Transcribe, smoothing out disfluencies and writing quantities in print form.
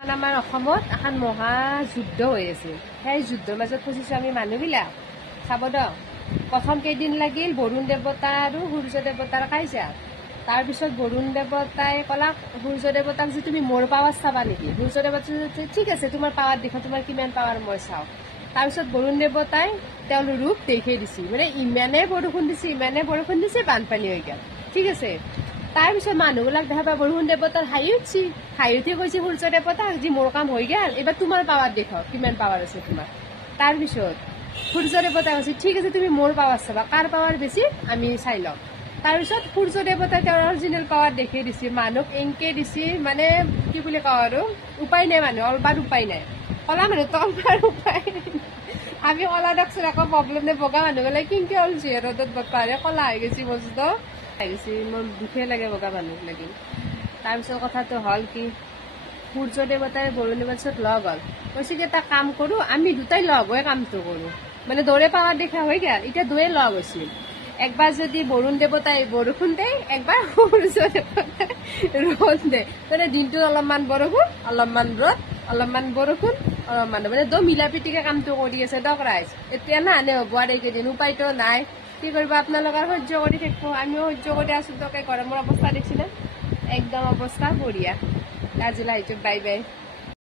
আমাৰ অসমত এখন মহা যুদ্ধ হৈ আছে। সেই যুদ্ধৰ মাজত ফচিছো আমি মানুহবিলাক। চাব দ প্ৰথম কেইদিন লাগিল বৰুণ দেৱতা আৰু সূৰ্য দেৱতাৰ কাজিয়া। তাৰপিছত বৰুণ দেৱতাই ক'লাক সূৰ্য দেৱতাক যে তুমি মোৰ পাৱাৰ চাবা নেকি? সূৰ্য দেৱতাই ঠিক আছে তোমাৰ পাৱাৰ দেখা, তোমাৰ কিমান পাৱাৰ মই চাওঁ। তাৰপিছত বৰুণ দেৱতাই তেওঁৰ ৰূপ দেখাই দিছে, মানে ইমানে বৰষুণ দিছে বানপানী হৈ গ'ল। ঠিক আছে। তাৰপিছত মানুহবিলাক দেখা পায় বৰুণ দেৱতাৰ হাঁহি উঠি কৈছে সূৰ্য দেৱতাক যি মোৰ কাম হৈ গ'ল, এইবাৰ তোমাৰ পাৱাৰ দেখাওক, কিমান পাৱাৰ আছে তোমাৰ। তাৰপিছত সূৰ্য দেৱতাই কৈছে ঠিক আছে তুমি মোৰ পাৱাৰ চাবা, কাৰ পাৱাৰ বেছি আমি চাই ল'ম। তাৰপিছত সূৰ্য দেৱতাই তেওঁৰ অৰিজিনেল পাৱাৰ দেখাই দিছে, মানুহক এনকে দিছে, মানে কি বুলি কওঁ আৰু উপায় নাই, মানুহ অলবাৰ উপায় নাই, কলা মানুহ তলবাৰ উপায়। আমি কলা দেখোন একো প্ৰব্লেম নাই, বগা মানুহ গ'লে কিনকে হ'ল ৰ'দত বতপাৰে কলা হৈ গৈছে বস্তু মোৰ দুখে লাগে বগা মানুহ লাগি। তাৰপিছত কথাটো হ'ল কি সূৰ্য দেৱতাই বৰুণ দেৱতাৰ লগ হ'ল, কৈছে কি এটা কাম কৰোঁ আমি দুটাই লগ হৈ কামটো কৰোঁ, মানে দৌৰে পাৱাৰ দেখা হৈ গ'ল, এতিয়া দুয়ে লগ হৈছিল। একবাৰ যদি বৰুণ দেৱতাই বৰষুণ দিয়ে, একবাৰ সূৰ্য দেৱতাই ৰ'দ দিয়ে, মানে দিনটোত অলপমান বৰষুণ অলপমান ৰ'দ, অলপমান বৰষুণ অলপমান, মানে দ মিলা প্ৰীতিকে কামটো কৰি আছে দক ৰাইজ। এতিয়া নাহানে হ'ব আৰু এইকেইদিন উপায়তো নাই, কি কৰিব আপোনালোকে সহ্য কৰি থাকিব, আমিও সহ্য কৰি আছোঁ। তোকে গৰমৰ অৱস্থা দেখিছিলে, একদম অৱস্থা বঢ়িয়া। আজিলৈ আহিছোঁ, বাই বাই।